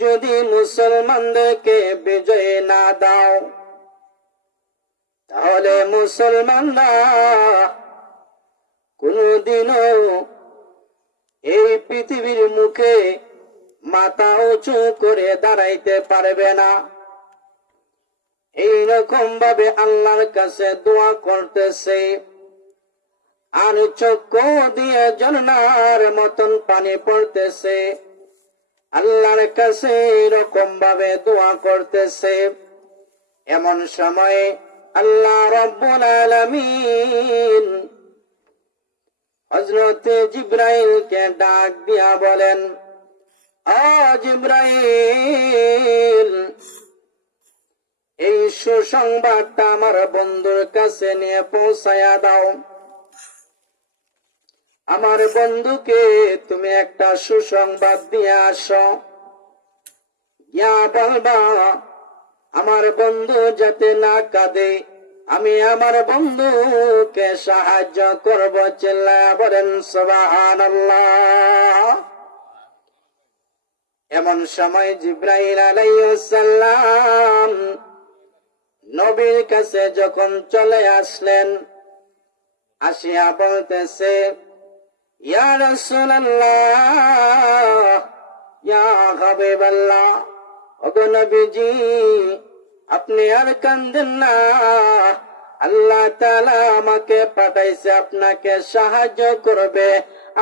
যদি মুসলমানদেরকে বিজয় না দাও, তাহলে মুসলমানরা কোনদিনও এই পৃথিবীর মুখে মাথা উঁচু করে দাঁড়াইতে পারবে না। এইরকম ভাবে আল্লাহর কাছে দোয়া করতেছে, আর চক্ষু দিয়ে ঝর্ণার মতন পানি পড়তেছে, আল্লাহর কাছে এরকম ভাবে দোয়া করতেছে। এমন সময় আল্লাহ রাব্বুল আলামিন হযরত জিবরাইলকে ডাক দিয়া বলেন, ও জিবরাইল, এই সুসংবাদটা আমার বন্ধুর কাছে নিয়ে পৌঁছায়া দাও। আমার বন্ধুকে তুমি একটা সুসংবাদ দিয়ে আসো, ইয়া বলবা আমার বন্ধু যাতে না কাঁদে, আমি আমার বন্ধুকে সাহায্য করব। চিল্লায়া বলেন সুবহানাল্লাহ। এমন সময় জিবরাইল আলাইহিস সালাম নবীর কাছে যখন চলে আসলেন, আসিয়া বলতেছে, ইয়া রাসূলুল্লাহ, ইয়া হাবিবাল্লাহ, ওগো নবীজি আপনি আর কান্দেন না, আল্লাহ তাআলা আমাকে পাঠাইছে আপনাকে সাহায্য করবে।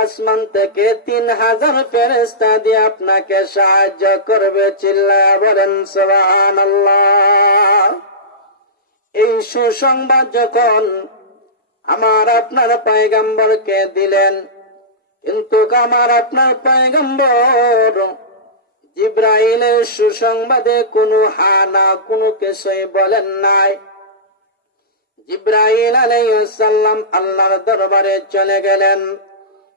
আসমান থেকে 3000 ফেরেশতা দিয়ে আপনাকে সাহায্য করবে। চিল্লায়া বলেন সুবহানাল্লাহ। এই সুসংবাদ যখন আমার আপনার পয়গম্বরকে দিলেন, কিন্তু আমার আপনার পয়গম্বর জিবরাইলের সুসংবাদে কোনো হা না, কোনো কিছুই বলেন নাই। জিবরাইল আলাইহিস সালাম আল্লাহর দরবারে চলে গেলেন।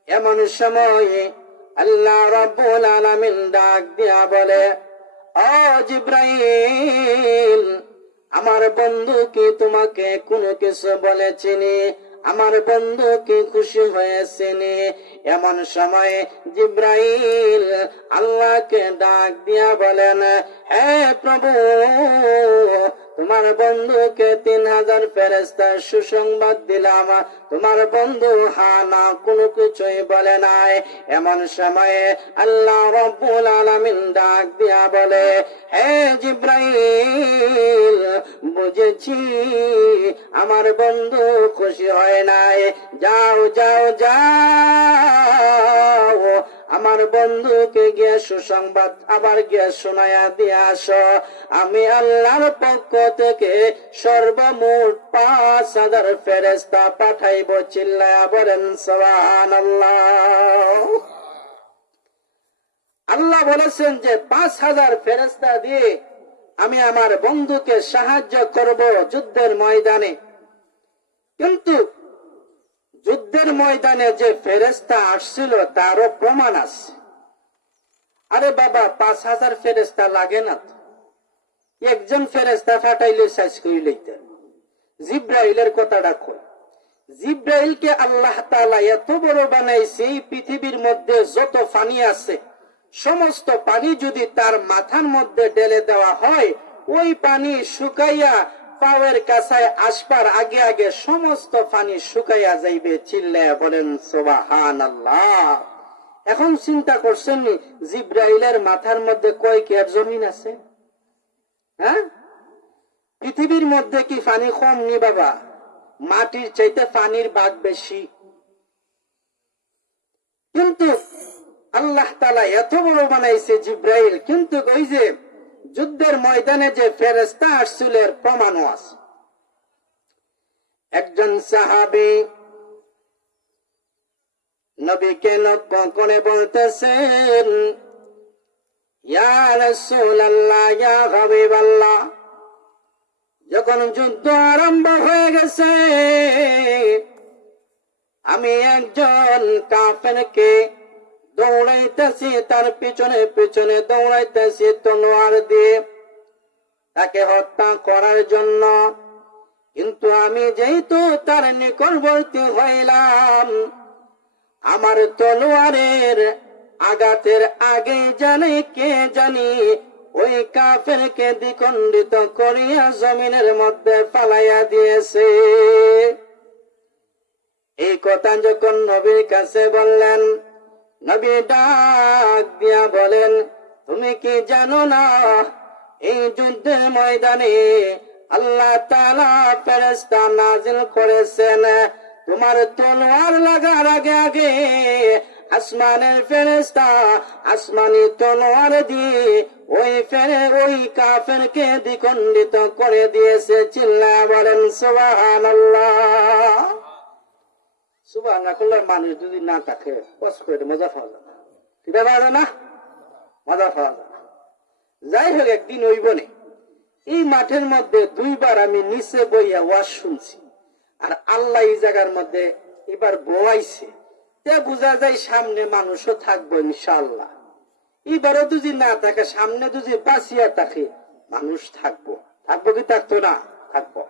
এমন সময় আল্লাহ রাব্বুল আলামিন ডাক দিয়া বলে, ও জিবরাইল, আমার বন্ধু কি তোমাকে কোনো কিছু বলেছিনি? আমার বন্ধু কি খুশি হয়েছেনি? এমন সময় জিবরাইল আল্লাহকে ডাক দিয়া বলেন, হে প্রভু, তোমার বন্ধুকে 3000 ফেরেশতার সুসংবাদ দিলাম, তোমার বন্ধু হা না, কোনো কিছুই বলে নাই। এমন সময়ে আল্লাহ রাব্বুল আলামিন ডাক দিয়া বলে, হে জিবরাইল, বুঝেছি আমার বন্ধু খুশি হয় নাই, যাও যাও যাও, আমার বন্ধুকে গিয়ে সুসংবাদ আবার গিয়ে শোনায়া দিয়ে আসো। আমি আল্লাহর পক্ষ থেকে সর্বমোট 5000 ফেরেশতা পাঠাইব। চিল্লায়া বলেন সুবহানাল্লাহ। আল্লাহ বলেছেন যে 5000 ফেরেশতা দিয়ে আমি আমার বন্ধুকে সাহায্য করব যুদ্ধের ময়দানে। কিন্তু যুদ্ধের ময়দানে যে ফেরেশতা আসছিল তারও প্রমাণ আছে। আরে বাবা, 5000 ফেরেশতা লাগে না তো, একজন ফেরেশতা ফাটাইলে শেষ করে লইতে। জিবরাইলের কথাটা কই, জিবরাইলকে আল্লাহ তাআলা এত বড় বানাইছে, এই পৃথিবীর মধ্যে যত পানি আছে সমস্ত পানি যদি তার মাথার মধ্যে ঢেলে দেওয়া হয়, ওই পানি শুকাইয়া পাওয়ের কাছায় আসবার আগে আগে সমস্ত পানি শুকাইয়া যাইবে। চিল্লায়া বলেন সুবহানাল্লাহ। এখন চিন্তা করছেন নি জিবরাইলের মাথার মধ্যে কয় কেয়ার জমিন আছে? হ্যাঁ, পৃথিবীর মধ্যে কি পানি কম নি বাবা? মাটির চাইতে পানির ভাগ বেশি। কিন্তু আল্লাহ তাআলা এত বড় বানাইছে জিবরাইল, কিন্তু ওই যে যুদ্ধের ময়দানে যে ফেরেশতা আসছিল এর প্রমাণও আছে। একজন সাহাবী নবীকে লক্ষ্য করে বলতেছেন, ইয়া রাসূলুল্লাহ, ইয়া হাবিবাল্লাহ, যখন যুদ্ধ আরম্ভ হয়ে গেছে আমি একজন কাফেরকে দৌড়াইতেছি, তার পিছনে পিছনে দৌড়াইতেছি তলোয়ার দিয়ে তাকে হত্যা করার জন্য। কিন্তু আমি যেহেতু তার নিকটবর্তী হইলাম, আমার তলোয়ারের আঘাতের আগে জানে কে জানি ওই কাফেরকে দ্বিখণ্ডিত করিয়া জমিনের মধ্যে ফালাইয়া দিয়েছে। এই কথা যখন নবীর কাছে বললেন, নবী ডাক দিয়া বলেন, তুমি কি জানো না এই যুদ্ধের ময়দানে আল্লাহ তাআলা ফেরেশতা নাজিল করেছেন, তোমার তলোয়ার লাগার আগে আগে আসমানের ফেরেশতা আসমানি তলোয়ার দিয়ে ওই কাফেরকে দ্বিখণ্ডিত করে দিয়েছে। চিল্লায়া বলেন সুবহানাল্লাহ। সুবহানাল্লাহ মানুষ যদি না থাকে কষ্ট করে মজা পাওয়া যায় না, ঠিক আছে না, মজা পাওয়া যায় না। যাই হোক, একদিন হইব না, এই মাঠের মধ্যে দুইবার আমি নিচে বইয়া ওয়াজ শুনছি, আর আল্লাহ এই জায়গার মধ্যে এবার বয়াইছে, তে বোঝা যায় সামনে মানুষও থাকবো ইনশাআল্লাহ। এবারও যদি না থাকে, সামনে যদি বাঁচিয়া থাকে মানুষ থাকবো, থাকবো কি থাকতো না, থাকবো।